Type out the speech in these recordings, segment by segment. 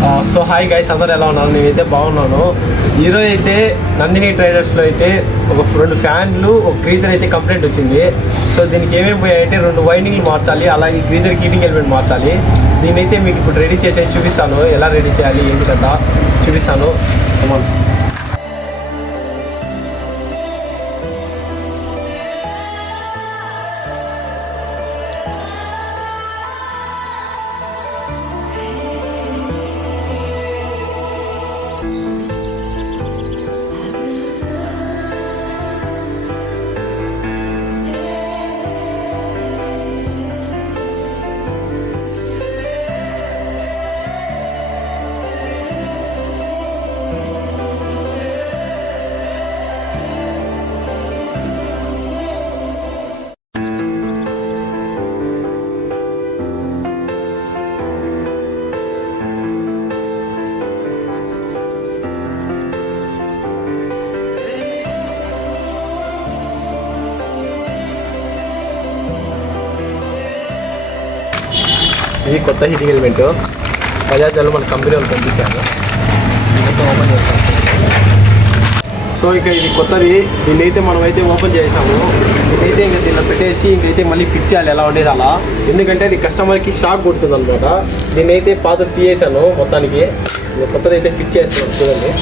So hi guys, అందరు ఎలా ఉన్నారు? నేనైతే బాగున్నాను. ఈరోజు అయితే నందిని ట్రేడర్స్లో అయితే ఒక 2 ఫ్యాన్లు, ఒక గ్రీజర్ అయితే కంప్లైంట్ వచ్చింది. సో దీనికి ఏమేమి పోయాయంటే 2 వైండింగ్లు మార్చాలి, అలాగే గ్రీజర్ హీటింగ్ ఎలిమెంట్ మార్చాలి. దీని అయితే మీకు ఇప్పుడు రెడీ చేసేది చూపిస్తాను. ఎలా రెడీ చేయాలి ఏంటి కదా చూపిస్తాను. ఇది కొత్త హీటింగ్ ఎలిమెంట్ బజాజ్ వాళ్ళు మన కంపెనీ వాళ్ళు పంపించారు. ఓపెన్ చేస్తాం. సో ఇక్కడ ఇది కొత్తది. దీన్ని అయితే మనం అయితే ఓపెన్ చేసాము. దీన్నైతే ఇంకా దీన్ని పెట్టేసి ఇంకైతే మళ్ళీ ఫిట్ చేయాలి ఎలా ఉండేది అలా. ఎందుకంటే అది కస్టమర్కి షాక్ కొడుతుంది అనమాట. దీన్ని అయితే పాత తీయేసాను మొత్తానికి. కొత్తది అయితే ఫిట్ చేస్తున్నాను చూడండి.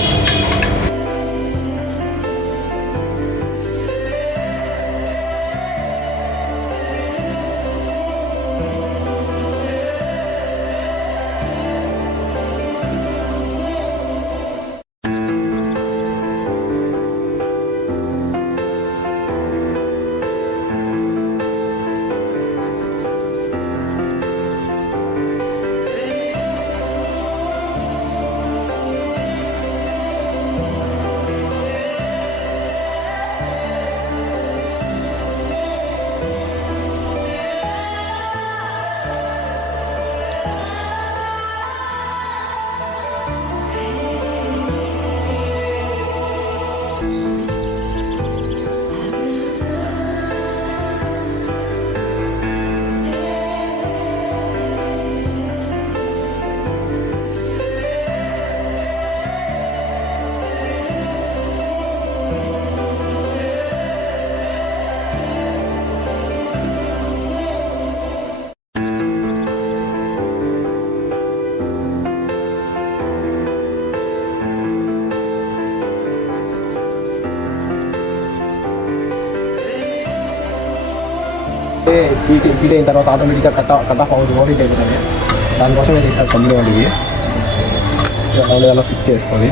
హీట్ అయిన తర్వాత ఆటోమేటిక్గా కట్ ఆఫ్ అవుతుంది, ఓవర్హీట్ అయిపోతుంది. దానికోసం నేను ఇస్తాను కంపెనీ వాళ్ళకి. అలా ఫిట్ చేసుకోవాలి.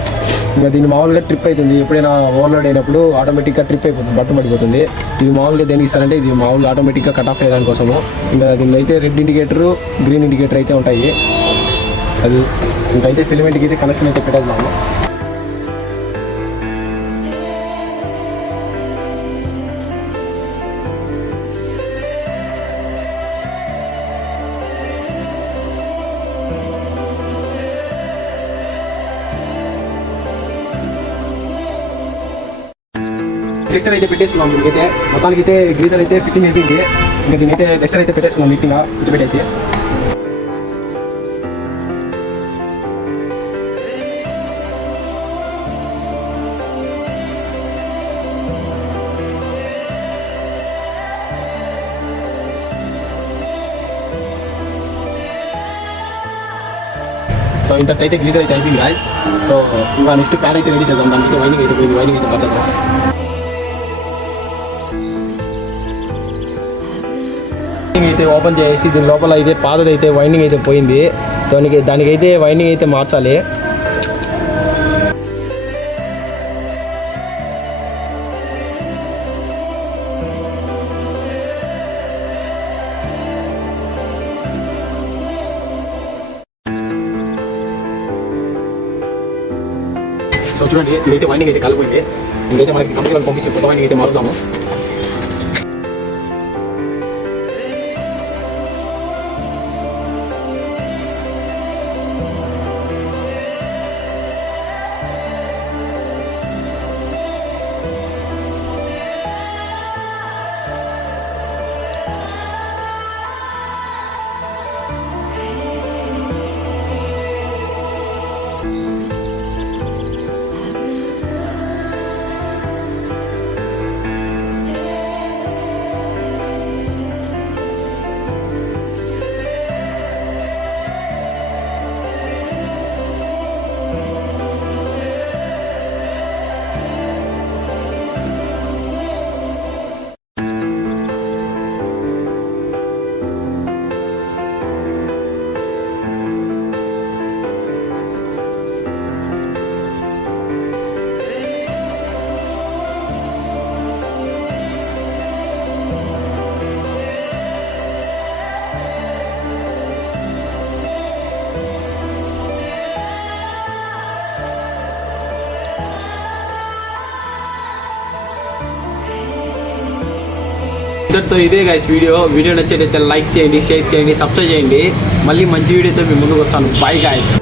ఇంకా దీన్ని మామూలుగా ట్రిప్ అవుతుంది. ఎప్పుడైనా ఓవర్లోడ్ అయినప్పుడు ఆటోమేటిక్గా ట్రిప్ అయిపోతుంది, బట్టు పడిపోతుంది. ఇది మామూలుగా దేనికి ఇస్తారంటే ఇది మామూలుగా ఆటోమేటిక్గా కట్ ఆఫ్ అయ్యేదాని కోసము. ఇంకా దీనిలో అయితే రెడ్ ఇండికేటరు, గ్రీన్ ఇండికేటర్ అయితే ఉంటాయి. అది ఇంకైతే ఫిలమెంట్కి అయితే కనెక్షన్ అయితే పెట్టేద్దాము. టెస్టర్ అయితే పెట్టేసుకున్నాం. దీనికైతే మొత్తానికి అయితే గ్రీజర్ అయితే ఫిట్టింగ్ అయిపోయింది. ఇంకా దీనైతే టెస్టర్ అయితే పెట్టేసుకున్నాం నీట్గా కూర్చోబెట్టేసి. సో ఇంతకైతే గ్రీజర్ అయితే అయిపోయింది గాయ్స్. సో ఇంకా నెక్స్ట్ ఫ్యాన్ అయితే రెడీ చేద్దాం. దానికి అయితే వైండింగ్ అయితే పోయింది. వైండింగ్ అయితే పచ్చదు. అయితే ఓపెన్ చేసి దీని లోపల అయితే పాతది అయితే వైండింగ్ అయితే పోయింది. దానికైతే వైండింగ్ అయితే మార్చాలి. సో చూడండి, ఇదైతే వైండింగ్ అయితే కలిపోయింది. ఇంకైతే మనకి కంపెనీ వాళ్ళు పంపించి కొత్త వైండింగ్ అయితే మారుస్తాము. ఇంతటితో ఇదే గైస్ వీడియో నచ్చేటైతే లైక్ చేయండి, షేర్ చేయండి, సబ్స్క్రైబ్ చేయండి. మళ్ళీ మంచి వీడియోతో మీ ముందుకు వస్తాను. Bye guys.